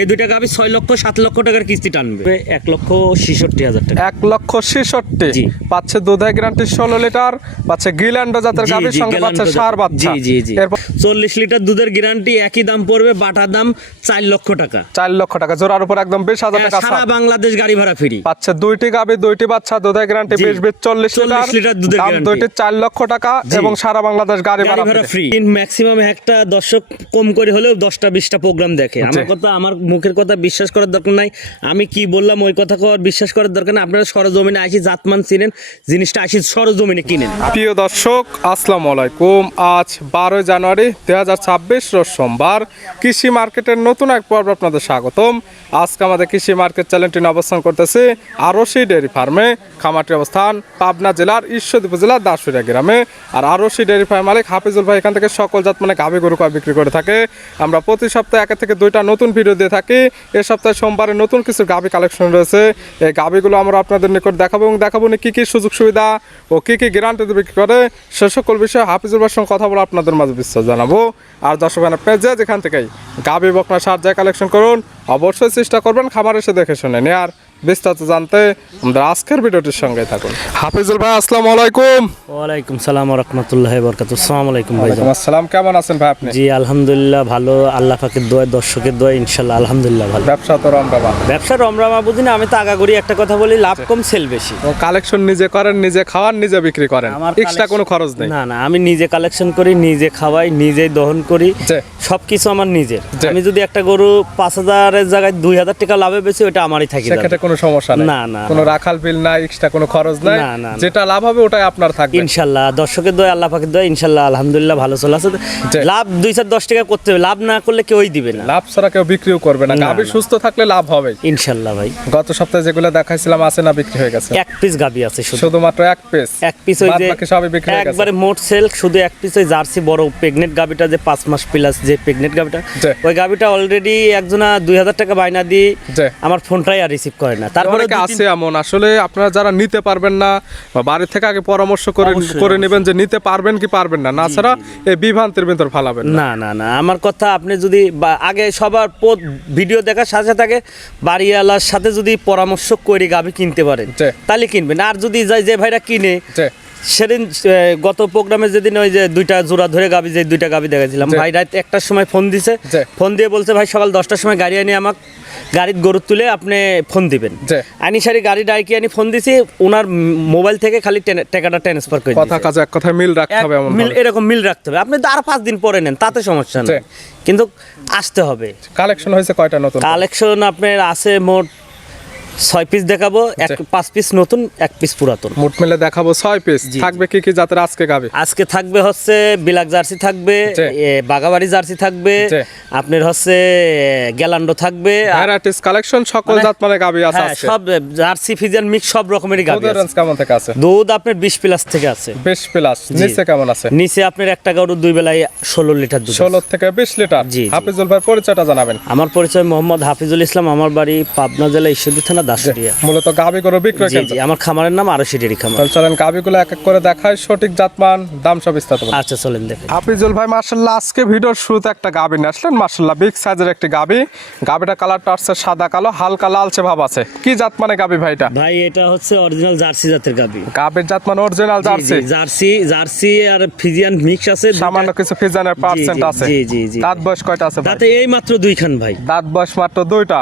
এই দুইটা গাভী 6 লক্ষ 7 লক্ষ টাকার কিস্তি টানবে 1,66,000 টাকা। 1,66,000 জি। পাচ্ছে দুধে গ্যারান্টি 16 লিটার, পাচ্ছে গিল্যান্ডো জাতের জি, গাভীর জি, সঙ্গে পাচ্ছে গ্যালান্টো সার জাত। বাচ্চা। জি। এরপর 40 লিটার দুধের গ্যারান্টি, একই দাম পড়বে, বাটার দাম 4 লক্ষ টাকা। 4 লক্ষ টাকা জোড়ার উপর একদম 20,000 টাকা সারা ছাড়। বাংলাদেশ গাড়ি ভাড়া ফ্রি। পাচ্ছে দুইটি গাভী, দুইটি বাচ্চা, দুধে গ্যারান্টি জি। 20 40 40 লিটার দুধের দাম গ্যারান্টি। দুইটি 4 লক্ষ টাকা জি। এবং সারা বাংলাদেশ গাড়ি গাড়ি ভাড়া ভাড়া ফ্রি। ফ্রি। ম্যাক্সিমাম একটা দর্শক কম করে হলেও 10টা 20টা প্রোগ্রাম দেখে। আমার কথা, আমার মুখের কথা বিশ্বাস করার দরকার নাই, আমি কি বললাম ওই কথা বিশ্বাস করার দরকার নাই। আপনারা সরজমিনে আসি জাতমান চিনেন, জিনিসটা আসি সরজমিনে কিনেন। প্রিয় দর্শক আসসালামু আলাইকুম। আজ 12 জানুয়ারি 2026 রোজ সোমবার। কৃষি মার্কেটের নতুন এক পর্ব আপনাদের স্বাগতম। আজকে আমাদের কৃষি মার্কেট চ্যানেলটি নিয়ে অবস্থান করতেছে আরশি ডেয়ারি ফার্মে। খামারটি অবস্থান পাবনা জেলার ঈশ্বরদী উপজেলার দাসুরিয়া গ্রামে। আর আরশি ডেয়ারি ফার্ম মালিক হাফিজুল ভাই এখান থেকে সকল জাত মানে গাভী গরু বিক্রি করে থাকে। আমরা প্রতি সপ্তাহে 1 থেকে 2টা নতুন ভিডিও দিয়ে থাকি। এই সপ্তাহে সোমবারে নতুন কিছু গাভী কালেকশন রয়েছে। এই গাভীগুলো আমরা আপনাদের নিকট দেখাবো এবং দেখাবো কি কি সুযোগ সুবিধা ও কি কি গ্যারান্টি বিক্রি করে সে সকল বিষয়ে হাফিজুল ভাইয়ের সঙ্গে কথা বলে আপনাদের মাঝে বিস্তার জানাবো। আর দর্শক আপনার যেখান থেকেই গাভী বকনা সার যায় কালেকশন করুন, অবশ্যই চেষ্টা করবেন খামার এসে দেখে শুনে নিয়ে। আর বিস্তারিত জানতে আমাদের আজকের ভিডিওটির সঙ্গে থাকুন। হাফিজুল ভাই আসসালামু আলাইকুম। ওয়ালাইকুম সালাম ওয়া রাহমাতুল্লাহি ওয়া বারাকাতুহু। আসসালামু আলাইকুম ভাই। ওয়ালাইকুম আসসালাম। কেমন আছেন ভাই আপনি? জি আলহামদুলিল্লাহ ভালো, আল্লাহ পাকের দোয়ায়, দর্শকের দোয়ায় ইনশাআল্লাহ আলহামদুলিল্লাহ ভালো। ব্যবসা তো রমরমা। ব্যবসা রমরমা বুঝি না, আমি তো আগাগোড়ি একটা কথা বলি, লাভ কম সেল বেশি। ও কালেকশন নিজে করেন, নিজে খাওয়ান, নিজে বিক্রি করেন, এক্সট্রা কোনো খরচ নেই? না, আমি নিজে কালেকশন করি, নিজে খাওয়াই, নিজেই দহন করি, সবকিছু আমার নিজের। আমি যদি একটা গরু 5,000-এর জায়গায় 2,000 টাকা লাভে বেশি, ওটা আমারই থাকি, সেক্ষেত্রে কোনো সমস্যা নেই। না, কোনো রাখাল বিল নাই, এক্সট্রা কোনো খরচ নাই, না। যেটা লাভ হবে ওটাই আপনার থাকবে ইনশাআল্লাহ। দর্শকের দোয়া, আল্লাহ পাকের দোয়া, ইনশাআল্লাহ আলহামদুলিল্লাহ ভালো চলে আছে। লাভ 2-4-10 টাকা করতে হবে, লাভ না করলে কেউই দিবে না। লাভ ছাড়া কেউ বিক্রিও করবে না। গাভী সুস্থ থাকলে লাভ হবে ইনশাআল্লাহ ভাই। গত সপ্তাহে যেগুলো দেখাইছিলাম আছে না, বিক্রি হয়ে গেছে? এক পিস গাভী আছে শুধুমাত্র এক পিস। এক পিস ওই যে বাকি সবই বিক্রি হয়ে গেছে। একবারে মোট সেল শুধু এক পিস ওই জার্সি বড় প্রেগনেন্ট গাভীটা, যে 5 মাস প্লাস যে প্রেগনেন্ট গাভীটা, ওই গাভীটা অলরেডি একজনা 2,000 টাকা বায়না দিয়ে আমার ফোনটাই আর রিসিভ করে না। তারপরে আছে এমন আসলে আপনারা যারা নিতে পারবেন না বা বাড়ি থেকে আগে পরামর্শ করে নেবেন যে নিতে পারবেন কি পারবেন না, না ছাড়া এই বিভ্রান্তির ভিতর ফালাবেন না। আমার কথা, আপনি যদি আগে সবার ভিডিও দেখার সাথে সাথে বাড়িওয়ালার সাথে যদি পরামর্শ করে গাভী কিনতে পারেন তাহলে কিনবেন। আর যদি যে ভাইরা কিনে, সেদিন গত প্রোগ্রামে যেদিন ওই যে 2টা জোড়া ধরে গাভী, যে 2টা গাভী দেখাচ্ছিলাম, ভাই রাত 1টার সময় ফোন দিছে, ফোন দিয়ে বলছে ভাই সকাল 10টার সময় গাড়ি আনি আমাকে গাড়ির গরু তুলে আপনি ফোন দিবেন। আনি সারি গাড়ি ডাইকি আনি ফোন দিছি, ওনার মোবাইল থেকে খালি টাকাটা ট্রান্সফার করে কথা কাজে এক কথা মিল রাখতে হবে, এরকম মিল রাখতে হবে। আপনি তো আর 5 দিন পরে নেন, তাতে সমস্যা নেই, কিন্তু আসতে হবে। কালেকশন হয়েছে কয়টা নতুন? কালেকশন আপনার আছে মোট 6 পিস দেখাবো, 5 পিস নতুন, 1 পিস পুরাতন, মোট মিলে দেখাবো 6 পিস। থাকবে কি কি জাতের আজকে গাভী? আজকে থাকবে হচ্ছে বিলাক জার্সি থাকবে, বাগাবাড়ি জার্সি থাকবে, আপনার হচ্ছে গ্যালান্ডো থাকবে, ভ্যারাইটিস কালেকশন, সকল জাত মানে গাভী আছে আজকে। সব জার্সি ফিজিয়ান মিক্স সব রকমেরই গাভী আছে। দুধের কেমন থেকে আছে? দুধ আপনার 20 প্লাস থেকে আছে। 20 প্লাস। নিচে কেমন আছে? নিচে আপনার একটা গরু 2 বেলায় 16 লিটার দুধ। 16 থেকে 20 লিটার। হাফিজুল ভাই পরিচয়টা জানাবেন। আমার পরিচয় মোহাম্মদ হাফিজুল ইসলাম, আমার বাড়ি পাবনা জেলা ঈশ্বরদী থানা দাসুরিয়া। মূলত গাভী গরু বিক্রয় কেন্দ্র। আমার খামারের নাম আরশি ডেয়ারি খামার। চলেন গাভীগুলো এক এক করে দেখায়, সঠিক জাতমান দাম সব বিস্তারিত বলুন। আচ্ছা চলেন দেখেন। হাফিজুল ভাই মাশাআল্লাহ আজকে ভিডিওর শুরুতে একটা গাভী নিয়ে আসলেন, মাশাআল্লাহ বিগ সাইজের একটি গাভী। গাভীটা কালারটা আসছে সাদা কালো, হালকা লালচে ভাব আছে। কি জাত মানে গাভী ভাইটা? ভাই এটা হচ্ছে অরিজিনাল জার্সি জাতের গাভী। গাভীর জাত মানে অরিজিনাল জার্সি। জার্সি আর ফিজিয়ান মিক্স আছে, সামান্য কিছু ফিজিয়ানের পার্সেন্ট আছে। দাঁত বয়স কয়টা আছে ভাই? দাঁতে এই মাত্র 2 খান ভাই। দাঁত বয়স মাত্র 2টা।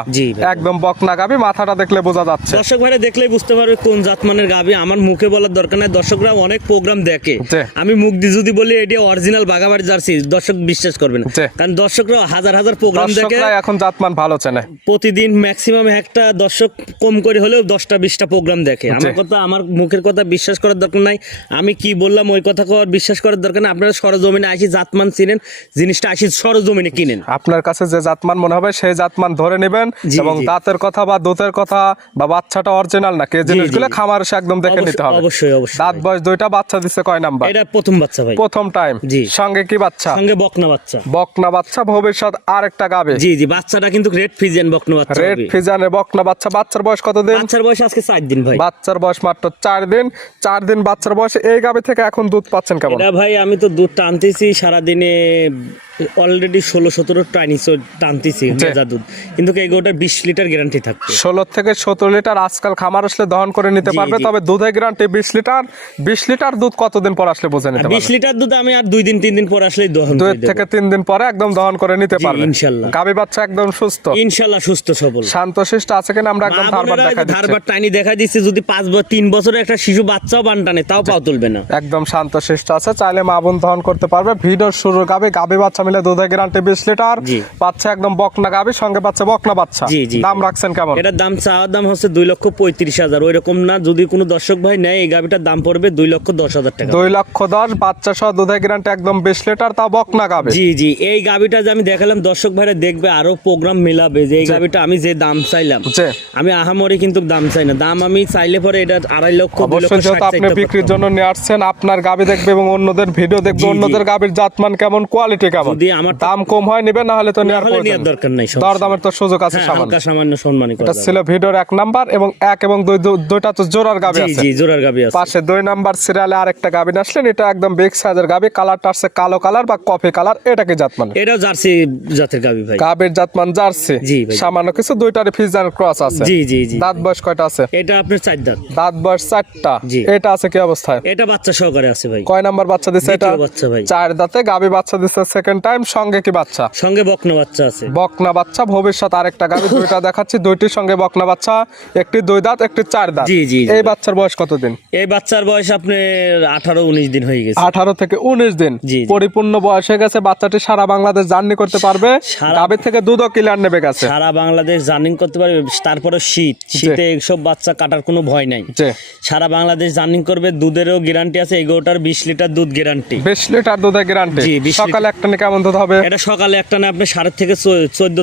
একদম বকনা গাভী, মাথাটা দেখলে বোঝা যাচ্ছে। দর্শক ভাইরা দেখলেই বুঝতে পারবে কোন জাতমানের গাভী। আমার মুখে বলার দরকার নাই, দর্শকরা অনেক প্রোগ্রাম দেখে। আমি মুখ দিয়ে যদি বলি এটা অরিজিনাল বাগাবাড়ি জার্সি, দর্শক বিশ্বাস করবে না, কারণ দর্শকরা হাজার হাজার প্রোগ্রাম দেখে। এখন জাতমান ভালো চেনে, প্রতিদিন ম্যাক্সিমাম একটা দর্শক কম করে হলেও 10টা 20টা প্রোগ্রাম দেখে। আমার কথা, আমার মুখের কথা বিশ্বাস করার দরকার নাই, আমি কি বললাম ওই কথা বিশ্বাস করার দরকার নাই। আপনারা সরজমিনে আসি জাতমান চিনেন, জিনিসটা আসি সরজমিনে কিনেন। আপনার কাছে যে জাতমান মনে হবে সেই জাতমান ধরে নেবেন এবং দাঁতের কথা বা দুধের কথা বা বাচ্চাটা অরিজিনাল নাকি এই জিনিসগুলো খামার এসে একদম দেখে নিতে হবে। অবশ্যই অবশ্যই। দাঁত বয়স দুইটা, বাচ্চা দিচ্ছে কয় নাম্বার? এটা প্রথম বাচ্চা ভাই, প্রথম টাইম। জি। সঙ্গে কি বাচ্চা? সঙ্গে বকনা বাচ্চা। বকনা বাচ্চা, ভবিষ্যৎ আরেকটা গাবে। জি জি, বাচ্চাটা কিন্তু রেড ফিজিয়ান বকনা বাচ্চা। রেড ফিজানের বকনা বাচ্চা। বাচ্চার বয়স কত দিন? বাচ্চার বয়স আজকে 4 দিন ভাই। বাচ্চার বয়স মাত্র 4 দিন। 4 দিন বাচ্চার বয়সে এই গাবে থেকে এখন দুধ পাচ্ছেন কেমন? এটা ভাই আমি তো দুধ টানতেছি সারাদিনে অলরেডি 16-17 টানতেছি ভেজা দুধ, কিন্তু এই গরুটার 20 লিটার গ্যারান্টি থাকবে। 16 থেকে 17 লিটার আজকাল খামার আসলে দহন করে নিতে জি, পারবে। জি। তবে দুধের গ্যারান্টি 20 লিটার। 20 লিটার দুধ কতদিন পর আসলে বুঝে নিতে 20 পারবে? লিটার দুধ আমি আর 2 দিন 3 দিন পর আসলেই দহন 2 করে দেব। থেকে 3 দিন পরে একদম দহন করে নিতে জি, পারবে ইনশাআল্লাহ। গাবি বাচ্চা একদম সুস্থ, ইনশাআল্লাহ সুস্থ সবল। শান্তশিষ্ট আছে কিনা আমরা একদম ধারবার দেখা দিচ্ছি। ধারবার টানি দেখা দিচ্ছি, যদি 3 বছরের একটা শিশু বাচ্চাও বান টানে তাও পাও তুলবে না। একদম শান্তশিষ্ট আছে, চাইলে মা বোন দহন করতে পারবে। ভিডিওর শুরু গাবি বাচ্চা মিলে দুধের গ্যারান্টি 20 লিটার। জি। পাচ্ছে একদম বকনা গাবি, সঙ্গে পাচ্ছে বকনা বাচ্চা। জি, জি। দাম রাখছেন কেমন? এটার দাম চাওয়ার দাম হচ্ছে 2,35,000। ওই রকম না, যদি কোনো দর্শক ভাই নেয় এই গাবিটার দাম পড়বে 2,10,000 টাকা। 2,10,000 বাচ্চা সহ দুধের গ্যারান্টি একদম 20 লিটার, তা বকনা গাবি। জি জি, এই গাবিটা যে আমি দেখালাম দর্শক ভাইরা দেখবে, আরো প্রোগ্রাম মিলাবে যে এই গাবিটা আমি যে দাম চাইলাম, জি। আমি আহামরি কিন্তু দাম চাই না। দাম আমি চাইলে পরে এটা 2.5 লক্ষ, 2 লক্ষ অবশ্যই, যেহেতু 60 আপনি চাইতে বিক্রির পারতাম। জন্য নিয়ে আসছেন, আপনার গাবি দেখবে এবং অন্যদের ভিডিও দেখবে, জি, জি। অন্যদের গাবির জাতমান কেমন, কোয়ালিটি কেমন। যদি আমার দাম কম হয় নিবে, না হলে তো নেওয়ার তাহলে প্রয়োজন নেওয়ার দরকার নাই। দরদামের তো সুযোগ আছে হ্যাঁ, সামান্য। হালকা সামান্য সম্মানী করা এটা যাবে। ছিল ভিডিওর 1 নাম্বার, এবং 1 এবং 2 দুইটা তো জোড়ার গাবি জি আছে। জি, জোড়ার গাবি আছে। পাশে 2 নাম্বার সিরিয়ালে আরেকটা গাবি আসলেন, এটা একদম বিগ সাইজের গাবি। কালারটা আছে কালো কালার বা কফি কালার। এটা কি জাতমান? এটাও জার্সি জাতের গাবি ভাই। গাবির জাতমান জার্সি। জি ভাই। সামান্য কিছু দুইটার ফিজান ক্রস আছে। জি জি জি। দাঁত বয়স কয়টা আছে? এটা আপনার 4 দাঁত। দাঁত বয়স 4টা। জি। এটা আছে কি অবস্থায়? এটা বাচ্চা সহকারে আছে ভাই। কয় নাম্বার বাচ্চা দিছে এটা? দ্বিতীয় বাচ্চা ভাই। 4 দাঁতে গাবি বাচ্চা দিছে সেকেন্ড টাইম। সঙ্গে কি বাচ্চা? সঙ্গে বকনা বাচ্চা আছে। বকনা বাচ্চা। ভবিষ্যৎ আরেকটা গাবি, দুইটা দেখাচ্ছি, দুইটির সঙ্গে বকনা বাচ্চা, একটি 2 দাঁত, একটি 4 দাঁত। জি, জি, জি। এই বাচ্চার বয়স কতদিন? এই বাচ্চার বয়স আপনার 18-19 দিন হয়ে গেছে। 18 থেকে 19 দিন। জি, জি। পরিপূর্ণ বয়স হয়ে গেছে। বাচ্চাটি সারা বাংলাদেশ জার্নি করতে পারবে। সারা- গাবি থেকে দুধও ক্লিয়ার নেবে গেছে। সারা বাংলাদেশ জার্নিং করতে পারবে। তারপরে শীতে এইসব বাচ্চা কাটার কোনো ভয় নাই। জি। সারা বাংলাদেশ জার্নিং করবে। দুধেরও গ্যারান্টি আছে। এই গরুটার 20 লিটার দুধ গ্যারান্টি। 20 লিটার দুধের গ্যারান্টি। জি, 20 সকালে একটা নিয়ে কেমন দুধ হবে? এটা সকালে একটা না আপনার 14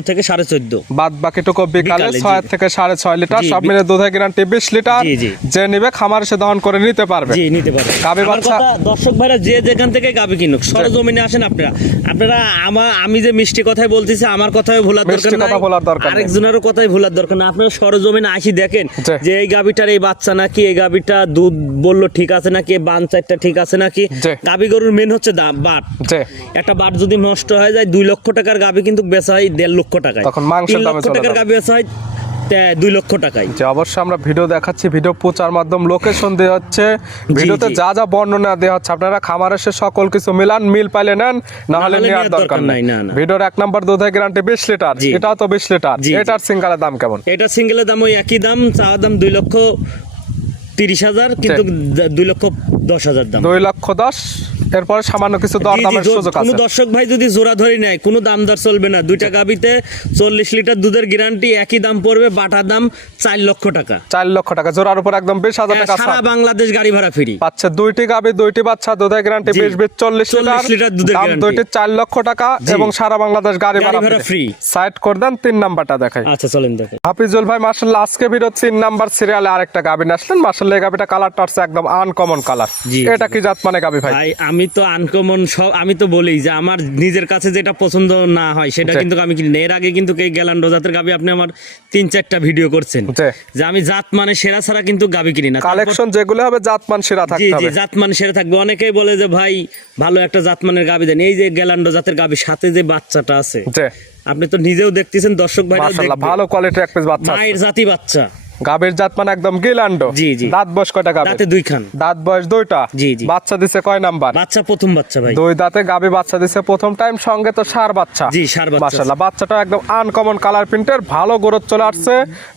থেকে 14.5। বাদ বাকিটুকু বিকালে বিকালে, 6 জি। থেকে 6.5 লিটার। জি, সব মিলে দুধের গ্যারান্টি 20 লিটার। জি, জি। যে নিবে খামার এসে দহন করে নিতে পারবে। জি, নিতে পারবে। গাভী আমার বাচ্চা- কথা, দর্শক ভাইরা যে যেখান থেকে গাবি কিনুক, সরজমিনে আসেন আপনারা। আপনারা আমি যে মিষ্টি কথাই বলতেছি, আমার কথাই ভোলার মিষ্টি দরকার কথা নাই, বলার দরকার নেই। আরেকজনেরও কথাই ভোলার দরকার না। আপনারা সরজমিনে আসি দেখেন জি। যে এই গাবিটার এই বাচ্চা নাকি, এই গাবিটা দুধ বললো ঠিক আছে নাকি, বান চারটা ঠিক আছে নাকি। জি। গাবি গরুর মেন হচ্ছে দাম, বাট। জি। একটা বাট যদি নষ্ট হয়ে যায়, 2 লক্ষ টাকার গাবি কিন্তু বেচা হয় 1.5 লক্ষ টাকায়। তখন মাংসের 3 দামে লক্ষ চলে টাকার যাবে। গাবি বেচা হয় 2 লক্ষ টাকায়। যে অবশ্যই আমরা ভিডিও দেখাচ্ছি, ভিডিও প্রচার মাধ্যম লোকেশন দেওয়া হচ্ছে, ভিডিওতে জি। যা যা বর্ণনা দেওয়া হচ্ছে, আপনারা খামার এসে সকল কিছু মিলান, মিল পাইলে নেন, না হলে নেওয়ার দরকার নাই। না, না। ভিডিওর 1 নাম্বার দুধের গ্যারান্টি 20 লিটার। জি। এটাও তো 20 লিটার। জি, জি। এটার সিঙ্গালের দাম কেমন? এটা সিঙ্গেলের দাম ওই একই দাম, চাওয়া দাম 2,30,000, কিন্তু 2,10,000 দাম। 2,10,000। এরপরে সামান্য কিছু দর জি, জি, দামের সুযোগ কোনো আছে। দর্শক ভাই যদি জোড়া ধরি নেয়, কোনো দাম দর চলবে না। 2টা গাবিতে 40 লিটার দুধের গ্যারান্টি, একই দাম পড়বে। বাটার দাম 4 লক্ষ টাকা। 4 লক্ষ টাকা জোড়ার উপর একদম 20,000 টাকা সারা ছাড়। বাংলাদেশ গাড়ি ভাড়া ফ্রি। পাচ্ছে 2টি গাবি, 2টি বাচ্চা, দুধের গ্যারান্টি জি। 20 40 40 লিটার দুধের দাম guarantee। 2টি 4 লক্ষ টাকা, জি। এবং সারা বাংলাদেশ গাড়ি গাড়ি ভাড়া ভাড়া ফ্রি। ফ্রি। সাইড করে দেন। 3 নাম্বারটা দেখাই। আচ্ছা চলেন দেখেন। হাফিজুল ভাই মাশাআল্লাহ আজকে ভিডিও 3 নাম্বার সিরিয়ালে আরেকটা গাবি আসলেন। মাশাআল্লাহ এই গাবিটা কালারটা হচ্ছে একদম আনকমন কালার। জি, এটা কি জাত মানে গাবি ভাই? ভাই আমি তো আনকমন সব, আমি তো বলি যে আমার নিজের কাছে যেটা পছন্দ না হয় সেটা জি। কিন্তু আমি কিনি না। এর আগে কিন্তু এই গ্যালান্ডো জাতের গাবি আপনি আমার 3-4টা ভিডিও করছেন জি। যে আমি জাত মানে সেরা ছাড়া কিন্তু গাবি কিনি না। কালেকশন যেগুলো হবে জাতমান সেরা জি থাকতে জি, হবে। জাত মানে সেরা থাকবে। অনেকেই বলে যে ভাই ভালো একটা জাতমানের গাবি দেন। এই যে গ্যালান্ডো জাতের গাবি, সাথে যে বাচ্চাটা আছে, জি। আপনি তো নিজেও দেখতেছেন, দর্শক ভাইরা মাশাআল্লাহ দেখবে। ভালো কোয়ালিটির এক পিস বাচ্চা আছে। মায়ের জাতি বাচ্চা। গাবির জাত মানে একদম গিলান্ডো। জি, জি। দাঁত বয়স কয়টা গাবি? দাঁতে 2 খান। দাঁত বয়স 2টা। জি, জি। বাচ্চা দিছে কয় নাম্বার? বাচ্চা প্রথম বাচ্চা ভাই। 2 দাঁতে গাবি বাচ্চা দিছে প্রথম টাইম, সঙ্গে তো ষাঁড় বাচ্চা। জি, ষাঁড় বাচ্চা। মাশাআল্লাহ বাচ্চাটা একদম আনকমন কালার প্রিন্টের, ভালো গ্রোথ চলে আসছে।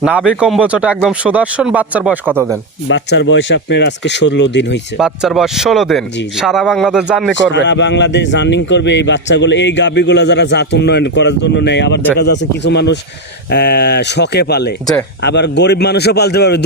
নাভি কম্বলটা একদম সুদর্শন। বাচ্চার বয়স কত দিন? বাচ্চার বয়স আপনার আজকে 16 দিন হয়েছে। বাচ্চার বয়স 16 দিন। জি, জি। সারা বাংলাদেশ জার্নি করবে। সারা বাংলাদেশ জার্নিং করবে এই বাচ্চাগুলো। এই গাবিগুলো যারা জাত উন্নয়ন করার জন্য নেয়, আবার দেখা যাচ্ছে কিছু মানুষ শখে পালে, জি। আবার গরিব মানুষও পালতে পারবে।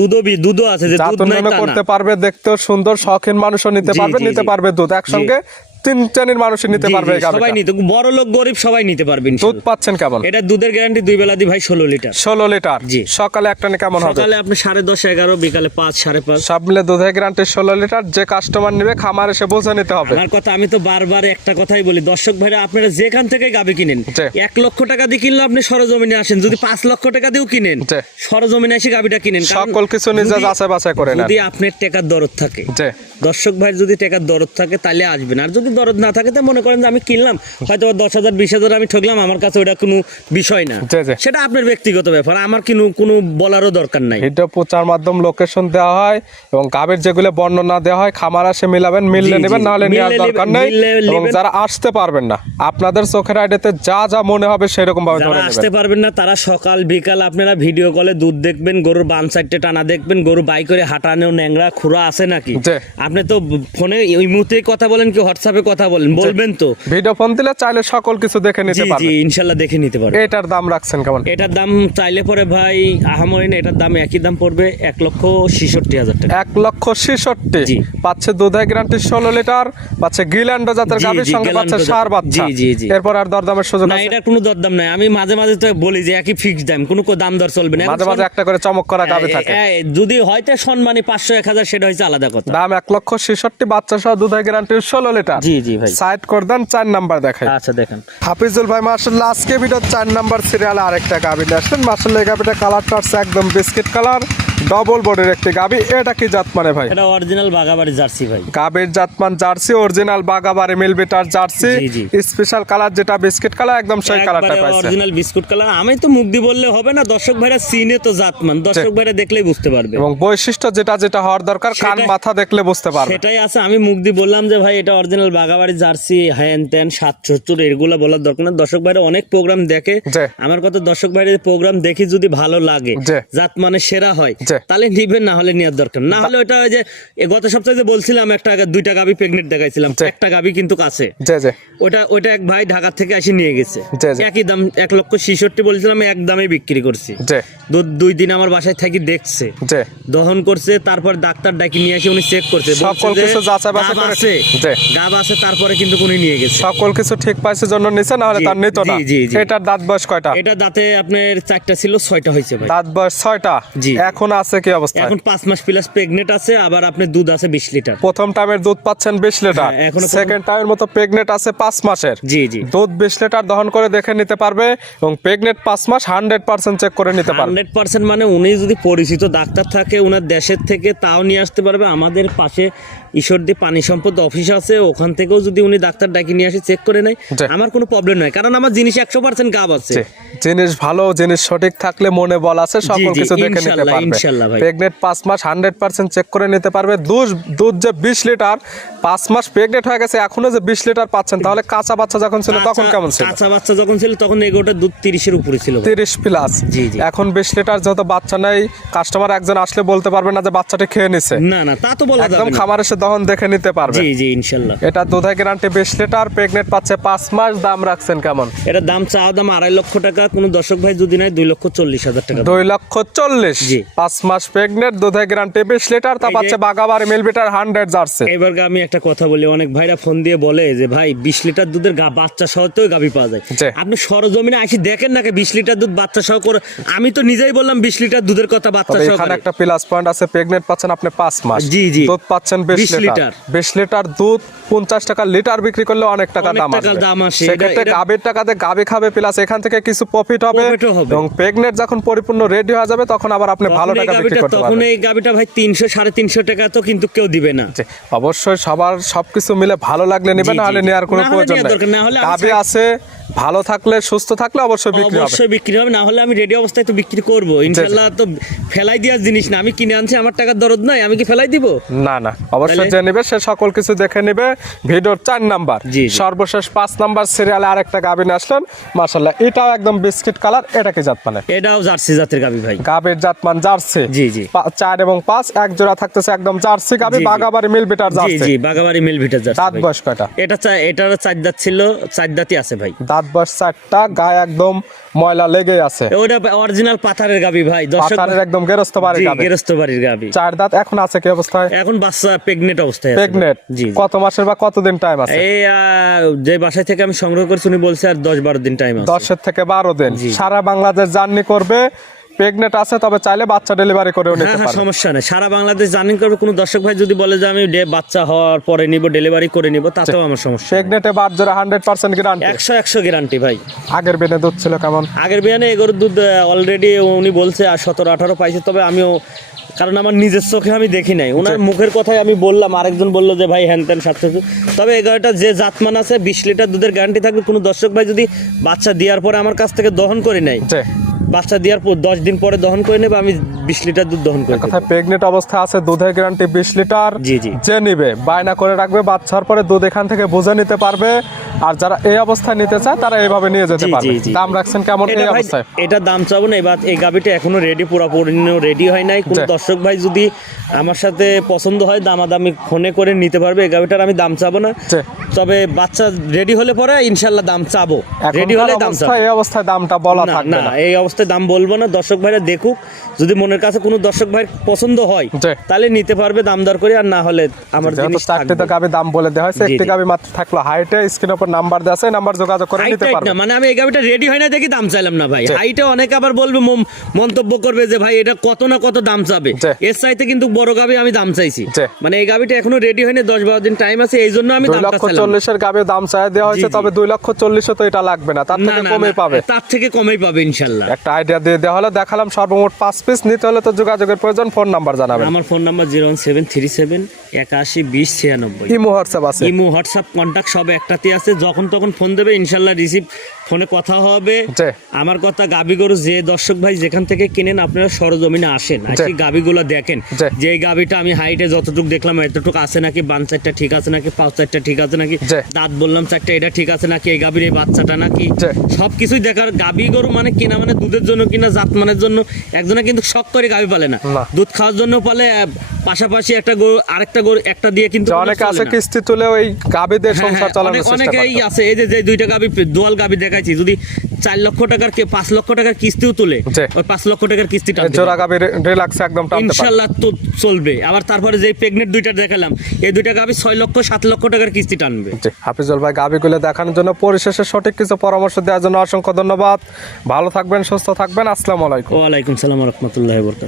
দুধও আছে যে জাত দুধ নাই উন্নয়ন তা করতে না। পারবে, দেখতেও সুন্দর, শখিন মানুষও নিতে জি, পারবে, জি, নিতে জি। পারবে দুধ একসঙ্গে তিন শ্রেণীর মানুষ নিতে জি, পারবে জি, এই গাভীটা? সবাই নিতে, বড় লোক গরিব সবাই নিতে পারবে দুধ ইনশাআল্লাহ। পাচ্ছেন কেমন? এটা দুধের গ্যারান্টি 2 বেলা দি ভাই 16 লিটার। 16 লিটার। জি। সকালে একটা কেমন হবে? সকালে আপনি 10:30 11, বিকালে 5 5:30। সব মিলে দুধের গ্যারান্টি 16 লিটার। যে কাস্টমার নেবে খামার এসে বুঝে নিতে হবে। আমার কথা, আমি তো বারবার একটা কথাই বলি দর্শক ভাইরা, আপনারা যেখান থেকে গাভী কিনেন, জি। 1 লক্ষ টাকা দিয়ে কিনলে আপনি সরজমিনে আসেন, যদি 5 লক্ষ টাকা দিয়েও কিনেন জি। সরজমিনে এসে গাভীটা কিনেন। কারণ সকল কিছু নিজে যদি- যাচাই বাছাই করে নেন। যদি আপনার টাকার দরদ থাকে, জি। দর্শক ভাইয়ের যদি টাকার দরদ থাকে তাহলে আসবেন, আর যদি দরদ না থাকে তো মনে করেন যে আমি কিনলাম হয়তো 10,000 20,000 আমি ঠকলাম, আমার কাছে ওটা কোনো বিষয় না, জি, জি। সেটা আপনার ব্যক্তিগত ব্যাপার, আমার কোনো বলারও দরকার নাই। ভিডিও প্রচার মাধ্যম লোকেশন দেওয়া হয় এবং গাভীর যেগুলো বর্ণনা দেওয়া হয় খামার আসে মিলাবেন, মিললে জি, জি, নেবেন, নাহলে নেওয়ার মিললে দরকার নেবেন, নেই। মিললে এবং নেবেন। যারা আসতে পারবেন না আপনাদের চোখের আইডিতে যা যা মনে হবে সেরকম ভাবে ধরে যারা আসতে নেবেন। পারবেন না তারা সকাল বিকাল আপনারা ভিডিও কলে দুধ দেখবেন, গরুর বাম সাইডে টানা দেখবেন, গরু বাই করে হাঁটানো ন্যাংরা খুরা আছে নাকি। জি। আপনি তো ফোনে ওই মুহূর্তে কথা বলেন কি হোয়াটসঅ্যাপে কথা বলেন, বলবেন তো। ভিডিও ফোন দিলে চাইলে সকল কিছু দেখে জি নিতে জি পারবেন। ইনশাল্লাহ দেখে নিতে পারবেন। এটার দাম রাখছেন কেমন? এটার দাম চাইলে পরে ভাই আহামরিন, এটার দাম একই দাম পড়বে 1,66,000 টাকা। 1,66,000। জি। পাচ্ছে দুধের গ্যারান্টি 16 লিটার, পাচ্ছে গিল্যান্ডো জাতের জি, গাভীর জি, সঙ্গে পাচ্ছে গিল্যান্ডো সার জাত। বাচ্চা। জি, জি, জি। এরপর আর দরদামের সুযোগ না, আছে? এটার কোনো দরদাম নাই। আমি মাঝে মাঝে তো বলি যে একই ফিক্সড দাম, কোনো দাম দর চলবে না। মাঝে মাঝে একটা করে চমক করা গাভী থাকে। যদি হয়তো সম্মানী 500 1,000 সেটা হচ্ছে আলাদা কথা। দাম 1,66,000, বাচ্চা সহ দুধের গ্যারান্টি 16 লিটার। জি জি ভাই। সাইড করে দেন, 4 নাম্বার দেখাই। আচ্ছা দেখেন, হাফিজুল ভাই মাশাআল্লাহ আজকে ভিডিও 4 নাম্বার সিরিয়ালে আরেকটা গাভী নিয়ে আসলেন। মাশাআল্লাহ এই গাভীটা কালারটা হচ্ছে একদম বিস্কিট কালার, ডবল বডির একটি গাভী। এটা কি জাত মানে ভাই? এটা অরিজিনাল বাগাবাড়ি জার্সি ভাই। গাভীর জাতমান জার্সি, অরিজিনাল বাগাবাড়ি মিলবিটার জার্সি। জি, জি। স্পেশাল কালার যেটা বিস্কিট কালার, একদম সেই কালারটা পাইছে। Original biscuit colour. আমি তো মুখ দিয়ে বললে হবে না, দর্শক ভাইরা চিনে তো জাতমান, দর্শক ভাইরা দেখলেই বুঝতে পারবে। এবং বৈশিষ্ট্য যেটা যেটা হওয়ার দরকার কান সেটাই- মাথা দেখলে বুঝতে পারবে। সেটাই আছে। আমি মুখ দিয়ে বললাম যে ভাই এটা অরিজিনাল বাগাবাড়ি জার্সি, হ্যান ত্যান 770, এগুলো বলার দরকার না। দর্শক ভাইরা অনেক প্রোগ্রাম দেখে, জি। আমার কথা দর্শক ভাইরা প্রোগ্রাম দেখি যদি ভালো লাগে, জি। জাত মানে সেরা হয়, জি। তাহলে নিবেন, না হলে নেওয়ার দরকার না। হলে ওটা ওই যে গত সপ্তাহে যে বলছিলাম একটা 2টা গাভী প্রেগনেন্ট দেখাইছিলাম, জি। একটা গাভী কিন্তু কাছে, জি জি ওটা এক ভাই ঢাকা থেকে এসে নিয়ে গেছে, জি, জি। একই দাম 1,66,000 বলছিলাম, এক দামে বিক্রি করছি। জি 2 দিন আমার বাসায় থাকি দেখছে, জি দহন করছে, তারপর ডাক্তার ডাকি নিয়ে এসে উনি চেক করছে, বলছে সকল যে কিছু যাচাই বাছাই গাব করে- আছে, জি। গাব আছে, তারপরে কিন্তু উনি নিয়ে গেছে। সকল কিছু ঠিক পাইছে জন্য নিছে, না হলে জি, তার নিত না। জি, জি, জি। এটার দাঁত বয়স কয়টা? এটা দাঁতে আপনার 4টা ছিল, 6টা হয়েছে ভাই। দাঁত বয়স 6টা। জি। এখন আছে কি অবস্থা? এখন 5 মাস প্লাস প্রেগনেন্ট আছে, আবার আপনার দুধ আছে 20 লিটার। প্রথম টাইমের দুধ পাচ্ছেন 20 লিটার, হ্যাঁ, এখনো সেকেন্ড টাইমের মতো প্রেগনেন্ট আছে 5 মাসের। জি জি দুধ 20 লিটার দহন করে দেখে নিতে পারবে এবং প্রেগনেন্ট 5 মাস 100% চেক করে নিতে পারবে। 100% মানে উনি যদি পরিচিত ডাক্তার থাকে উনার দেশের থেকে, তাও নিয়ে আসতে পারবে। আমাদের পাশে ঈশ্বরদী পানি সম্পদ অফিস আছে, ওখান থেকেও যদি উনি ডাক্তার ডাকি নিয়ে আসে চেক করে নেয়, জি। আমার কোনো প্রবলেম নাই, কারণ আমার জিনিস 100% গাব আছে। জি। জিনিস ভালো, জিনিস সঠিক থাকলে মনে বল আছে, সকল জি, কিছু দেখে নিতে ইনশাল্লাহ, পারবে। ইনশাল্লাহ ভাই। প্রেগনেন্ট 5 মাস 100% চেক করে নিতে পারবে। দুধ যে 20 লিটার, 5 মাস প্রেগনেন্ট হয়ে গেছে, এখনো যে 20 লিটার পাচ্ছেন, তাহলে কাঁচা বাচ্চা যখন ছিল তখন কেমন ছিল? কাঁচা বাচ্চা যখন ছিল তখন এগোটা দুধ 30-এর উপরে ছিল ভাই। 30 প্লাস। জি, জি। এখন 20 লিটার যেহেতু বাচ্চা নাই, কাস্টমার একজন আসলে বলতে পারবে না যে বাচ্চাটা খেয়ে নিছে। না না, তা তো বলা একদম যাবে না। খামার এসে দহন দেখে নিতে পারবে। জি জি ইনশাল্লাহ। এটা দুধের গ্যারান্টি 20 লিটার, প্রেগনেন্ট পাচ্ছে 5 মাস। দাম রাখছেন কেমন? এটা দাম চাওয়া দাম 2.5 লক্ষ টাকা, কোন দর্শক ভাই যদি নেয় 2,40,000 টাকা। 2,40,000। জি। 5 মাস প্রেগনেন্ট, দুধের গ্যারান্টি 20 লিটার, তা এই যে- পাচ্ছে বাগাবাড়ি মিলবিটার 100 জার্সি। এবার আমি একটা কথা বলি, অনেক ভাইরা ফোন দিয়ে বলে যে ভাই 20 লিটার দুধের বাচ্চা সহ তো গাভী পাওয়া যায়। জি। আপনি সরজমিনে আসি দেখেন নাকি 20 লিটার দুধ বাচ্চা সহ করে। আমি তো নিজেই বললাম 20 লিটার দুধের কথা বাচ্চা তবে সহ এখানে করে। একটা প্লাস পয়েন্ট আছে, প্রেগনেন্ট পাচ্ছেন আপনি 5 মাস। জি, জি। দুধ পাচ্ছেন 20 20 লিটার। লিটার। 20 লিটার দুধ 50 টাকা লিটার বিক্রি করলে অনেক টাকা অনেক দাম টাকা আসবে। দাম আসে। সেক্ষেত্রে এটা- গাভীর টাকাতে গাভী খাবে, প্লাস এখান থেকে কিছু প্রফিট হবে। প্রফিটও হবে। এবং প্রেগনেন্ট যখন পরিপূর্ণ রেডি হয়ে যাবে তখন আবার আপনি ভালো টাকা বিক্রি করতে তখন পারবেন। এই গাভীটা ভাই 300-350 টাকা তো কিন্তু কেউ দিবে না। জি, অবশ্যই সবার সবকিছু মিলে ভালো লাগলে নেবেন, জি, জি, নাহলে জি। নেওয়ার কোনো না হলে প্রয়োজন নেওয়ার নেই। দরকার, না হলে আমি গাভী আছে, ভালো থাকলে সুস্থ থাকলে অবশ্যই বিক্রি হবে। অবশ্যই বিক্রি হবে, না হলে আমি রেডি অবস্থায় তো বিক্রি করবো ইনশাল্লাহ। তো ফেলাই দেওয়ার জিনিস না, আমি কিনে আনছি, আমার টাকার দরদ নাই, আমি কি ফেলাই দিব? না না, অবশ্যই তাহলে- যে নেবে সে সকল কিছু দেখে নেবে। ভিডিওর 4 নাম্বার, জি, জি। সর্বশেষ 5 নাম্বার সিরিয়ালে আরেকটা গাভী নিয়ে আসলেন। মাশাআল্লাহ, এটাও একদম বিস্কিট কালার। এটা কি জাত মানে? এটাও জার্সি জাতের গাভী ভাই। গাভীর জাতমান জার্সি। জি, জি। 4 এবং 5 এক জোড়া থাকতেছে, একদম জার্সি গাভী, জি, জি। বাগাবাড়ি মিলবিটার জি জার্সি। জি বাগাবাড়ি মিল ভিটার জার্সি দাঁত ভাই। বয়স কয়টা? এটার 4 দাঁত ছিল, 4 দাঁতই আছে ভাই। দাঁত বয়স 4টা, গায়ে একদম ময়লা লেগে আছে। ওটা অরিজিনাল পাথারের গাভী ভাই। দর্শক পাতারের একদম গেরস্ত বাড়ি জি, গাভী। গেরস্ত বাড়ির গাভী। 4 দাঁত এখন আছে কি অবস্থায়? এখন বাচ্চা প্রেগনেন্ট প্রেগনেন্ট অবস্থায় আছে। প্রেগনেন্ট জি কত মাসের বা কতদিন টাইম আছে? এই যে বাসায় থেকে আমি সংগ্রহ করছি উনি বলছে আর 10-12 দিন টাইম আছে। 10 থেকে 12 দিন সারা বাংলাদেশ জার্নি করবে, প্রেগনেন্ট আছে, তবে চাইলে বাচ্চা ডেলিভারি করেও নিতে হ্যাঁ পারবে। সমস্যা নেই, সারা বাংলাদেশ জার্নি করবে। কোনো দর্শক ভাই যদি বলে যে আমি বাচ্চা হওয়ার পরে নিব, ডেলিভারি করে নিব, তাতেও আমার সমস্যা নেই। প্রেগনেন্টে বাদ জোড়া 100% গ্যারান্টি, 100 গ্যারান্টি ভাই। আগের বেনে দুধ ছিল কেমন? আগের বিয়ানে এগোর দুধ অলরেডি উনি বলছে আর 17-18 পাইছে, তবে আমিও কারণ আমার নিজের চোখে আমি দেখি নাই, ওনার মুখের কথাই আমি বললাম। আরেকজন বললো যে ভাই হ্যান ত্যান 700, তবে এগারোটা যে জাতমান আছে 20 লিটার দুধের গ্যারান্টি থাকবে। কোনো দর্শক ভাই যদি বাচ্চা দেওয়ার পরে আমার কাছ থেকে দহন করে নেয়, বাচ্চা দেওয়ার পর 10 দিন পরে দহন করে নেবে, আমি 20 লিটার দুধ দহন করে দেব। কথা প্রেগনেন্ট অবস্থা আছে, দুধের গ্যারান্টি 20 লিটার। জি জি, যে নিবে বায়না করে রাখবে, বাচ্চার পরে দুধ এখান থেকে বুঝে নিতে পারবে। আর যারা এই অবস্থায় নিতে চায় তারা এইভাবে নিয়ে যেতে পারবে। দাম রাখছেন কেমন এই অবস্থায়? এটা দাম চাবো না, এবার এই গাবিটা এখনো রেডি, পুরোপুরি রেডি হয় নাই। কোন দর্শক ভাই যদি আমার সাথে পছন্দ হয়, দামাদামি ফোনে করে নিতে পারবে। এই গাবিটার আমি দাম চাবো না, তবে বাচ্চা রেডি হলে পরে ইনশাল্লাহ দাম চাবো। রেডি হলে দাম চাবো। এই অবস্থায় দামটা বলা থাকবে না, এই অবস্থায় দাম বলবো না। দর্শক ভাইরা দেখুক, যদি মনের কাছে কোনো দর্শক ভাইয়ের পছন্দ হয় তাহলে নিতে পারবে দাম দর করে, আর না হলে আমার জিনিস থাকবে। চারটে গাবি দাম বলে দেওয়া হয়েছে, একটি গাবি মাত্র থাকলো হাইটে, স্ক্রিনের উপর নাম্বার দেওয়া আছে, নাম্বার যোগাযোগ করে নিতে পারবে। মানে আমি এই গাবিটা রেডি হয় না দেখি দাম চাইলাম না ভাই। হাইটে অনেকে আবার বলবে, মন্তব্য করবে যে ভাই এটা কত না কত দাম চাবে, এর চাইতে কিন্তু বড় গাবি আমি দাম চাইছি। মানে এই গাবিটা এখনো রেডি হয়নি, 10-12 দিন টাইম আছে, এই জন্য আমি দামটা চাইলাম। 2,40,000 এর গাবির দাম চাই দেওয়া হয়েছে, তবে 2,40,000 তো এটা লাগবে না, তার থেকে কমই পাবে। তার থেকে কমই পাবে ইনশাআল্লাহ। একটা আইডিয়া দিয়ে দেওয়া হলো, দেখালাম সর্বমোট 5 পিস নিতে হলে তো যোগাযোগের প্রয়োজন। ফোন নাম্বার জানাবেন। আমার ফোন নাম্বার 01737812096। ইমো হোয়াটসঅ্যাপ আছে? ইমো হোয়াটসঅ্যাপ কন্টাক্ট সব একটাতে আছে, যখন তখন ফোন দেবে ইনশাআল্লাহ রিসিভ, ফোনে কথা হবে। আমার কথা, গাবি গরু যে দর্শক ভাই যেখান থেকে কিনেন আপনারা সরজমিনে আসেন, আসি গাবিগুলো দেখেন যে এই গাবিটা আমি হাইটে যতটুকু দেখলাম এতটুকু আছে নাকি, বান চারটা ঠিক আছে নাকি, পাঁচ চারটা ঠিক আছে নাকি, দাঁত বললাম চারটা এটা ঠিক আছে নাকি, এই গাবির এই বাচ্চাটা নাকি, সবকিছুই দেখার। গাবি গরু মানে কিনা মানে দুধের জন্য কিনা, জাতমানের জন্য। একজনে কিন্তু শখ করে গাবি পালে না, দুধ খাওয়ার জন্য পালে। পাশাপাশি একটা গরু আরেকটা গরু একটা দিয়ে কিন্তু অনেকে আছে কিস্তি তুলে ওই গাবি দিয়ে সংসার চালানোর চেষ্টা করে। অনেকেই আছে, এই যে দুইটা গাবি দোয়াল গাবি দেখাইছি, যদি 4 লক্ষ টাকার 5 লক্ষ টাকার কিস্তিও তুলে, ওই 5 লক্ষ টাকার কিস্তিটা জোড়া গাবি রিল্যাক্সে একদম টানতে পারবে ইনশাআল্লাহ, তো চলবে। আবার তারপরে যে প্রেগনেন্ট দুইটা দেখালাম, এই দুইটা গাবি 6 লক্ষ 7 লক্ষ টাকার কিস্তি টানবে। হাফিজুল ভাই গাবিগুলো দেখানোর জন্য, পরিশেষে সঠিক কিছু পরামর্শ দেওয়ার জন্য অসংখ্য ধন্যবাদ। ভালো থাকবেন, সুস্থ থাকবেন। আসসালামু আলাইকুম। ওয়া আলাইকুম সালাম ওয়া রাহমাতুল্লাহি ওয়া বারাকাতুহু।